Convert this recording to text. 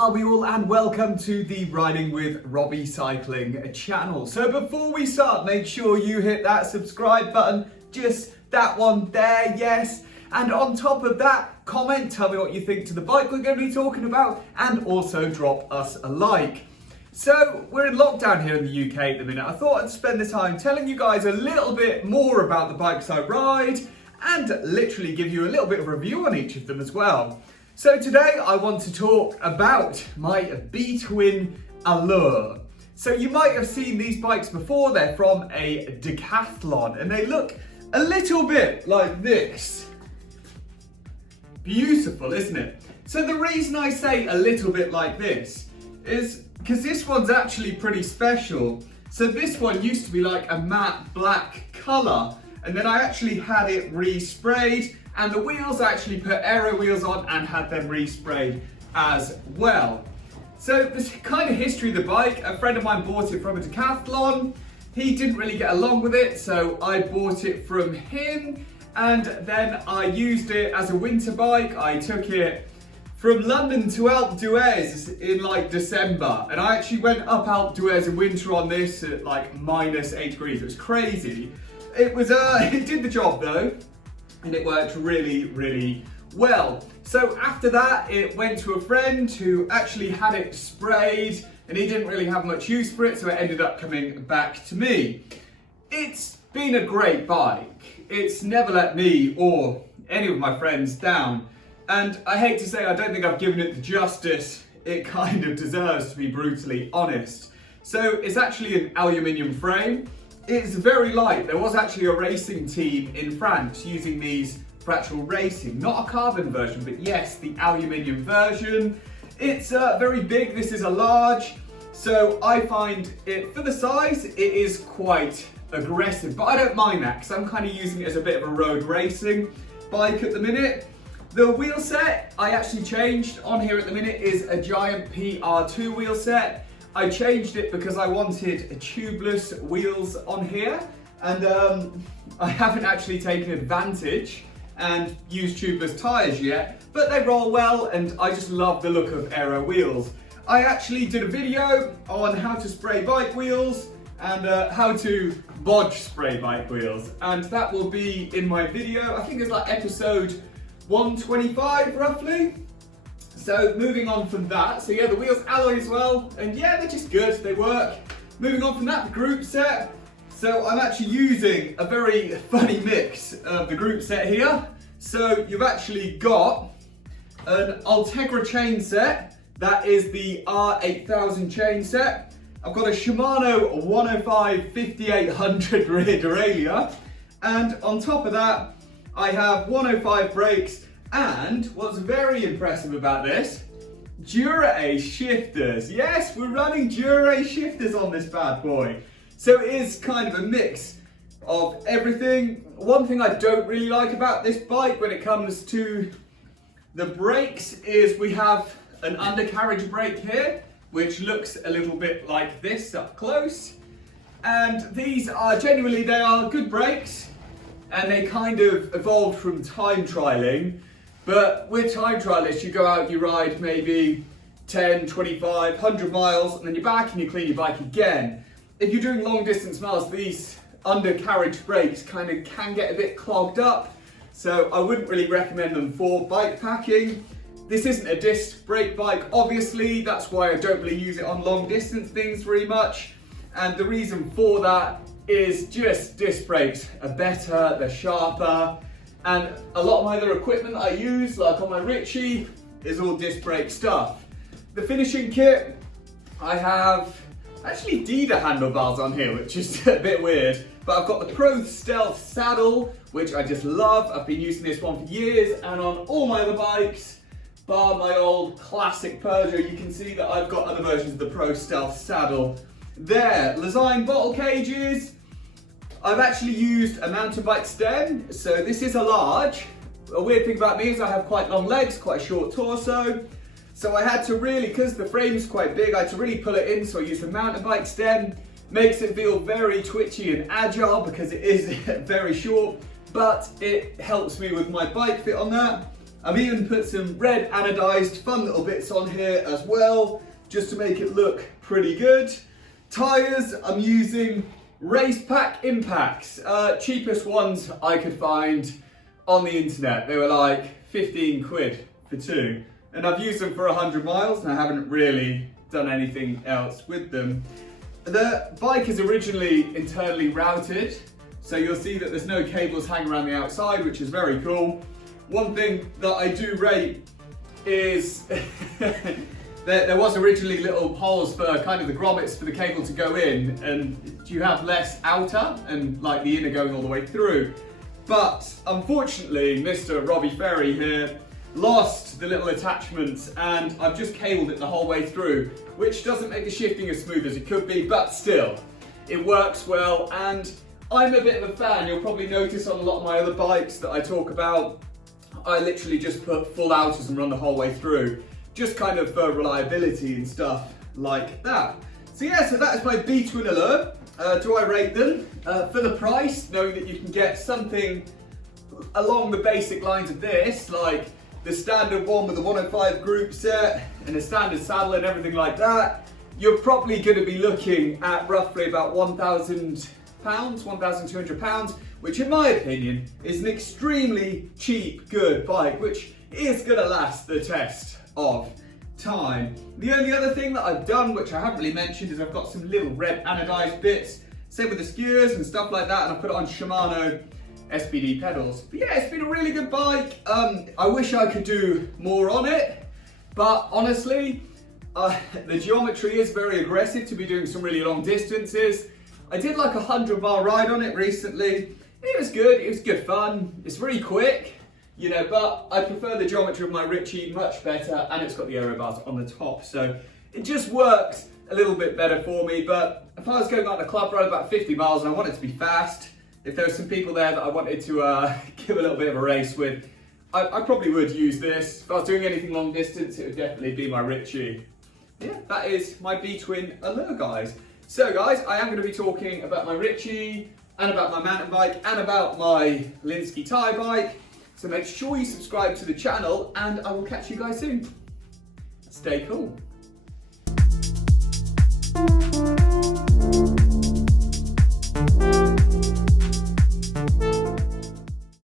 are we all, and welcome to the Riding with Robbie Cycling channel. So before we start, make sure you hit that subscribe button, just that one there, yes. And on top of that, comment, tell me what you think to the bike we're going to be talking about, and also drop us a like. So we're in lockdown here in the UK at the minute. I thought I'd spend the time telling you guys a little bit more about the bikes I ride and literally give you a little bit of a review on each of them as well. So today I want to talk about my Btwin Alur. So you might have seen these bikes before. They're from a decathlon and they look a little bit like this. Beautiful, isn't it? So the reason I say a little bit like this is because this one's actually pretty special. So this one used to be like a matte black colour, and then I actually had it resprayed, and the wheels I actually put aero wheels on and had them resprayed as well. So this kind of history of the bike, a friend of mine bought it from a decathlon. He didn't really get along with it, so I bought it from him, and then I used it as a winter bike. I took it from London to Alpe d'Huez in like December, and I actually went up Alpe d'Huez in winter on this at like -8 degrees. It was crazy. It was it did the job though, and it worked really well. So after that, it went to a friend who actually had it sprayed, and he didn't really have much use for it, so it ended up coming back to me. It's been a great bike. It's never let me or any of my friends down. And I hate to say, I don't think I've given it the justice it kind of deserves, to be brutally honest. So it's actually an aluminium frame. It's very light. There was actually a racing team in France using these for actual racing. Not a carbon version, but yes, the aluminium version. It's very big. This is a large. So I find it, for the size, it is quite aggressive. But I don't mind that, because I'm kind of using it as a bit of a road racing bike at the minute. The wheel set I actually changed on here at the minute is a Giant PR2 wheel set. I changed it because I wanted tubeless wheels on here, and I haven't actually taken advantage and used tubeless tyres yet, but they roll well and I just love the look of aero wheels. I actually did a video on how to spray bike wheels and how to bodge spray bike wheels, and that will be in my video. I think it's like episode 125 roughly. So moving on from that, so yeah, the wheels alloy as well, and yeah, they're just good, they work. Moving on from that, the group set. So I'm actually using a very funny mix of the group set here. So you've actually got an Ultegra chain set, that is the R8000 chain set. I've got a Shimano 105 5800 rear derailleur, and on top of that, I have 105 brakes, and what's very impressive about this, Dura-Ace shifters. Yes, we're running Dura-Ace shifters on this bad boy. So it is kind of a mix of everything. One thing I don't really like about this bike when it comes to the brakes is we have an undercarriage brake here, which looks a little bit like this up close. And these are genuinely, they are good brakes, and they kind of evolved from time trialing. But with time trialists, you go out, you ride maybe 10, 25, 100 miles, and then you're back and you clean your bike again. If you're doing long distance miles, these undercarriage brakes kind of can get a bit clogged up. So I wouldn't really recommend them for bike packing. This isn't a disc brake bike, obviously. That's why I don't really use it on long distance things very much. And the reason for that is just disc brakes are better, they're sharper, and a lot of my other equipment I use, like on my Ritchie, is all disc brake stuff. The finishing kit, I have actually Dida handlebars on here, which is a bit weird, but I've got the Pro Stealth saddle, which I just love. I've been using this one for years, and on all my other bikes, bar my old classic Peugeot, you can see that I've got other versions of the Pro Stealth saddle there. Lezyne bottle cages. I've actually used a mountain bike stem, so this is a large. A weird thing about me is I have quite long legs, quite a short torso, so I had to really, because the frame's quite big, I had to really pull it in, so I used a mountain bike stem. Makes it feel very twitchy and agile because it is very short, but it helps me with my bike fit on that. I've even put some red anodized fun little bits on here as well, just to make it look pretty good. Tyres, I'm using Race Pack Impacts, cheapest ones I could find on the internet. They were like 15 quid for 2. And I've used them for 100 miles and I haven't really done anything else with them. The bike is originally internally routed, so you'll see that there's no cables hanging around the outside, which is very cool. One thing that I do rate is there was originally little holes for kind of the grommets for the cable to go in, and you have less outer and like the inner going all the way through. But unfortunately, Mr. Robbie Ferry here lost the little attachments and I've just cabled it the whole way through, which doesn't make the shifting as smooth as it could be, but still, it works well. And I'm a bit of a fan. You'll probably notice on a lot of my other bikes that I talk about, I literally just put full outers and run the whole way through, just kind of for reliability and stuff like that. So yeah, so that is my Btwin Alur. Do I rate them? For the price, knowing that you can get something along the basic lines of this, like the standard one with the 105 group set and a standard saddle and everything like that, you're probably going to be looking at roughly about £1,000, £1,200, which in my opinion is an extremely cheap, good bike, which is going to last the test of time. The only other thing that I've done, which I haven't really mentioned, is I've got some little red anodized bits, same with the skewers and stuff like that, and I put it on Shimano SPD pedals. But yeah, it's been a really good bike. I wish I could do more on it, but honestly, the geometry is very aggressive to be doing some really long distances. I did like a 100-mile ride on it recently. It was good fun. It's really quick, you know, but I prefer the geometry of my Ritchie much better, and it's got the aero bars on the top, so it just works a little bit better for me. But if I was going on a club ride about 50 miles and I wanted to be fast, if there were some people there that I wanted to give a little bit of a race with, I probably would use this. If I was doing anything long distance, it would definitely be my Ritchie. Yeah, that is my Btwin Alur, guys. So guys, I am going to be talking about my Ritchie, and about my mountain bike, and about my Linsky tie bike. So make sure you subscribe to the channel, and I will catch you guys soon. Stay cool.